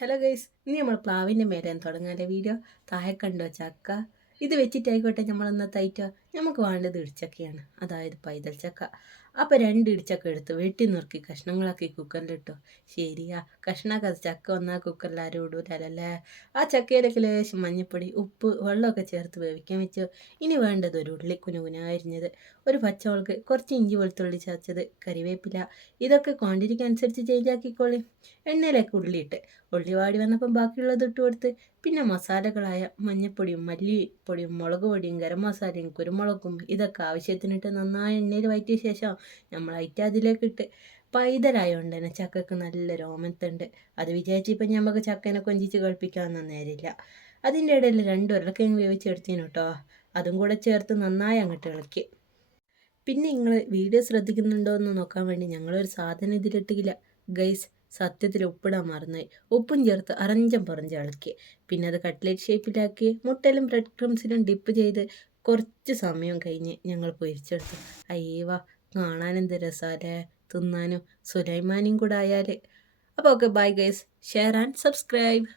Hello guys, ഇനി നമ്മൾ പ്ലാവിൻ്റെ മേലെ തുടങ്ങാൻ്റെ വീഡിയോ. താഴെ കണ്ടോ ചക്ക? ഇത് വെച്ചിട്ടായിക്കോട്ടെ നമ്മൾ ഇന്നത്തെ ഐറ്റം. നമുക്ക് വേണ്ടത് ഇടിച്ചക്കയാണ്, അതായത് പൈതൽ ചക്ക. അപ്പോൾ 2 ഇടിച്ചക്ക എടുത്ത് വെട്ടി നുറുക്കി കഷ്ണങ്ങളാക്കി കുക്കറിലിട്ടു. ശരിയാ, കഷ്ണാക്കാതെ ചക്ക വന്നാൽ കുക്കറിൽ ആരും ഇടൂലല്ലേ. ആ ചക്കയിലേക്ക് ലേശം മഞ്ഞൾപ്പൊടി, ഉപ്പ്, വെള്ളമൊക്കെ ചേർത്ത് വേവിക്കാൻ വെച്ചു. ഇനി വേണ്ടത് ഒരു ഉള്ളി കുനുകുന അരിഞ്ഞത്, ഒരു പച്ചമുളക്, കുറച്ച് ഇഞ്ചി വെളുത്തുള്ളി ചതച്ചത്, കരിവേപ്പില. ഇതൊക്കെ ക്വാണ്ടിറ്റിക്ക് അനുസരിച്ച് ചേഞ്ച് ആക്കിക്കോളി. എണ്ണയിലേക്ക് ഉള്ളിയിട്ട് ഉള്ളി വാടി വന്നപ്പം ബാക്കിയുള്ളത് ഇട്ട് കൊടുത്ത്. പിന്നെ മസാലകളായ മഞ്ഞൾപ്പൊടിയും മല്ലിപ്പൊടിയും മുളക് പൊടിയും ഗരം മസാലയും കുരുമുളകും ഇതൊക്കെ ആവശ്യത്തിനിട്ട് നന്നായി എണ്ണയിൽ വഴറ്റിയ ശേഷം നമ്മൾ അതിലേക്ക് ഇട്ട്. പൈതലായതുകൊണ്ട് തന്നെ ചക്കക്ക് നല്ല രോമത്തുണ്ട്. അത് വിചാരിച്ചിപ്പം നമുക്ക് ചക്കനെ കൊഞ്ചിച്ച് കളിപ്പിക്കാമെന്ന് നേരില്ല. അതിൻ്റെ ഇടയിൽ 2 ഉരുളക്കിഴങ്ങ് വേവിച്ചെടുത്തേനു കേട്ടോ. അതും കൂടെ ചേർത്ത് നന്നായി അങ്ങോട്ട് ഇളക്കി. പിന്നെ നിങ്ങൾ വീഡിയോ ശ്രദ്ധിക്കുന്നുണ്ടോ എന്ന് നോക്കാൻ വേണ്ടി ഞങ്ങളൊരു സാധനം ഇതിലിട്ടില്ല ഗൈസ്. സത്യത്തിൽ ഉപ്പിടാൻ മറന്നുപോയി. ഉപ്പും ചേർത്ത് അറഞ്ചം പുറഞ്ച് ഇളക്കി. പിന്നെ അത് കട്ട്ലേറ്റ് ഷേപ്പിലാക്കി മുട്ടയിലും ബ്രെഡ് ക്രംസിലും ഡിപ്പ് ചെയ്ത് കുറച്ച് സമയം കഴിഞ്ഞ് ഞങ്ങൾ പൊരിച്ചെടുത്തു. അയ്യവാ, കാണാനെന്ത് രസാലേ, തിന്നാനും. സുലൈമാനിയും കൂടെ ആയാൽ. അപ്പോൾ okay, bye guys. Share and subscribe.